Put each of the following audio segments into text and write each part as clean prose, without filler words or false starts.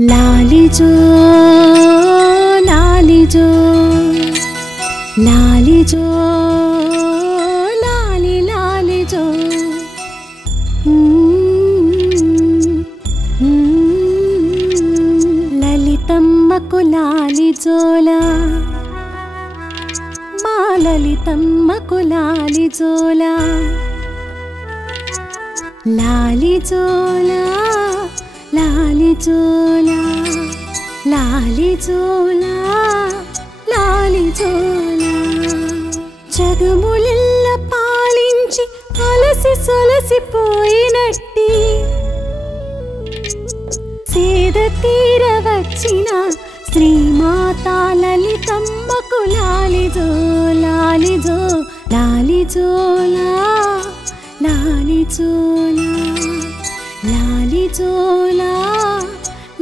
लाली जो लाली जो लाली जो लाली लाली जो ललितम्मकु लाली जोला मा ललितम्मकु लाली जोला लाली जोला लाली जोला लाली जोला लाली जोला జగములెల్ల పాలించి అలసి సొలసిపోయినట్టి సేద తీర వచ్చిన శ్రీమాతా లలితమ్మకు లాలి జో లాలి జో లాలి జోలా లాలి జోలా లాలి జోలా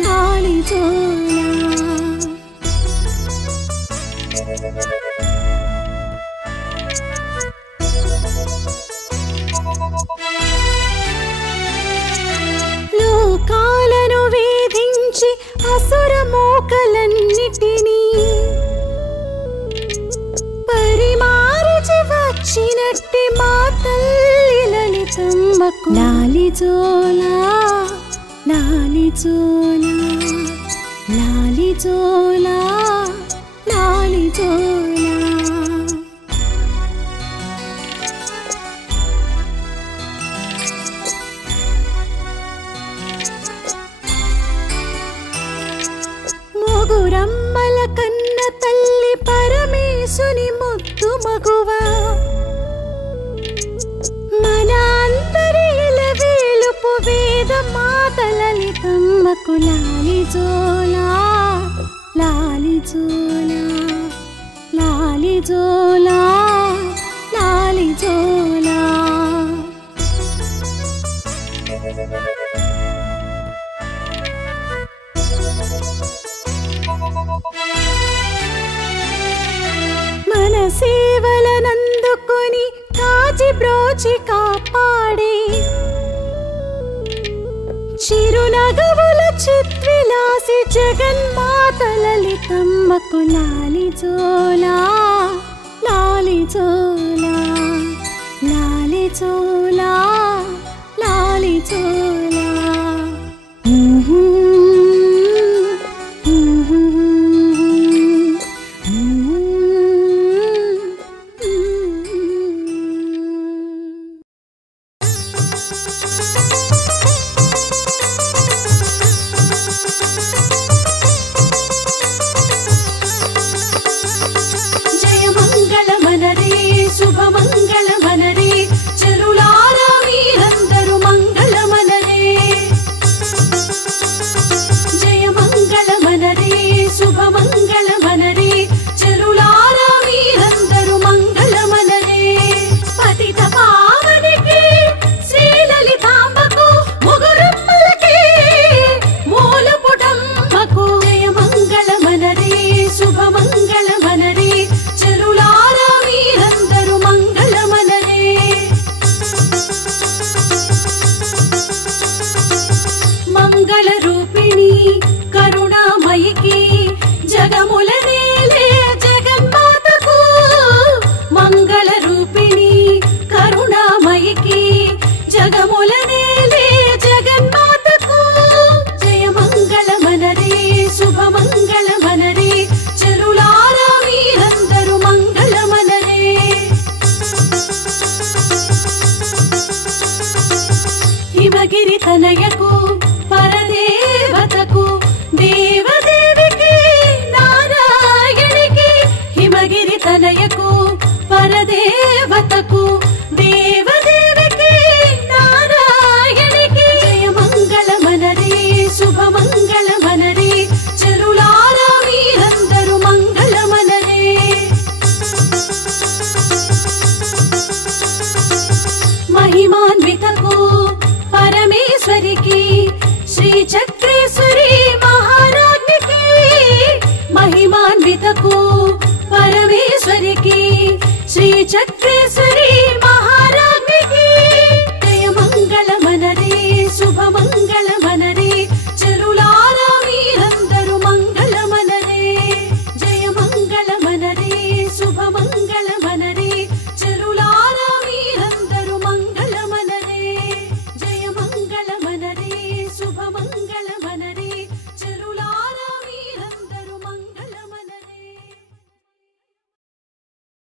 లాలి జోలా లోకాలను వేధించి అసుర మోకలన్నిటినీ పరిమార్చి వచ్చినట్టి మా తల్లి లలితమ్మకు లాలి జోలా లాలి జోలా లాలి జోలా లాలి జోలా మొగురమ్మల కన్న తల్లి పరమేశుని ముద్దు మగువా మన అందరి ఇలవేలుపు వేద మాత లలితమ్మకు లాలి జోలా లాలి జోలా లాలి జోలా లాలి జోలా మన సేవలనందుకొని కాచి బ్రోచి కాపాడే చిరునగవుల చిత్విలాసి జగన్మాత లలితమ్మకు లాలి జోలా లాలి జోలా లాలి జోలా లాలి జోలా శుభమంగళ